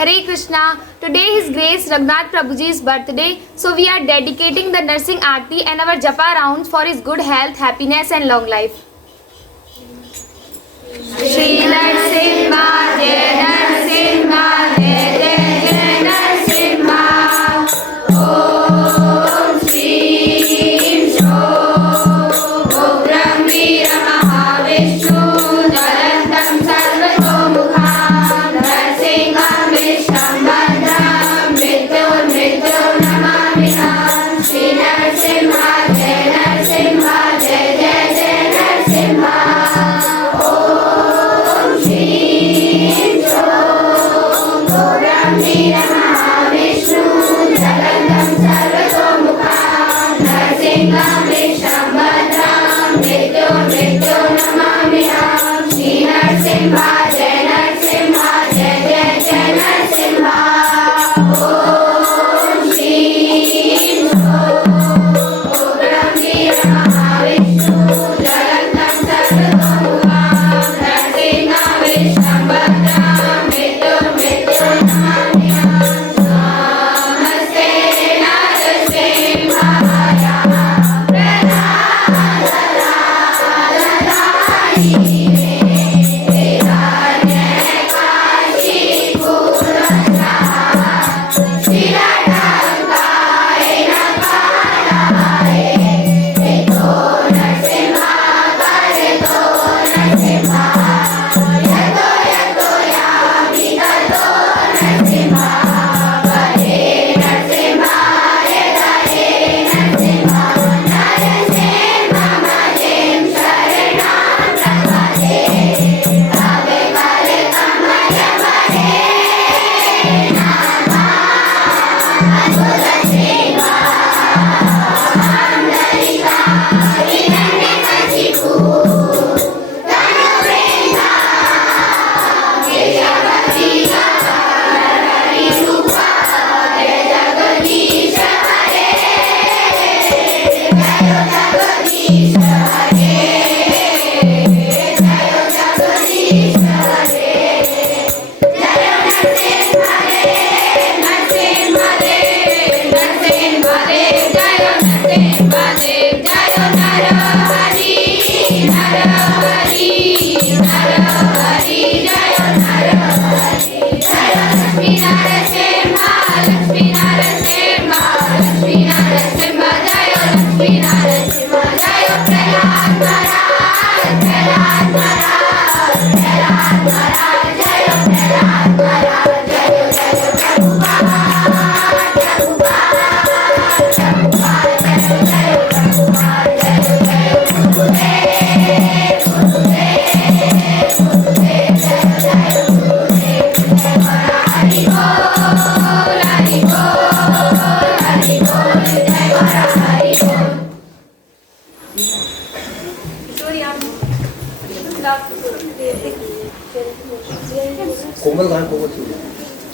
Hare Krishna. Today His Grace Raghunath Prabhuji's birthday, so we are dedicating the nursing aarti and our japa rounds for his good health, happiness and long life. Shri Narsimha, Jai Narsimha, Jai Jai Jai Narsimha. Om Shri Shom Ugram Veera Mahavishnu Jalantam Sarvatomukham Narsingham Vishwambhadram Mrityur Mrityur Namamiham. Shri Narsimha, Jai Narsimha, Jai Jai Jai Narsimha. Om Shri Shom Ugram Veera Mahavishnu Jalantam Sarvatomukham Narsingham Vishwambhadram Mrityur Mrityur Namamiham. Shri Narsimha, Jai Narsimha, Jai Jai Jai Narsimha. Om Shri Shom Ugram Veera Mahavishnu Jalantam Sarvatomukham Narsingham Vishwambhadram Mrityur Mrityur Namamiham. Namaste Narasimhaya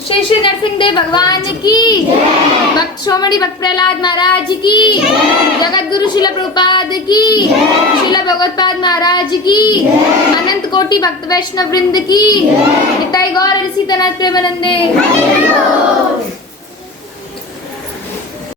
Shri Shri Narsingh Dev भगवान की भक्त शिरोमणि भक्त प्रहलाद महाराज की जगत गुरु शिला प्रभुपाद की शिला भगवतपाद महाराज की अनंत कोटि भक्त वैष्णव वृंद की निताई गौर ऋषि तनत प्रेमानंदे।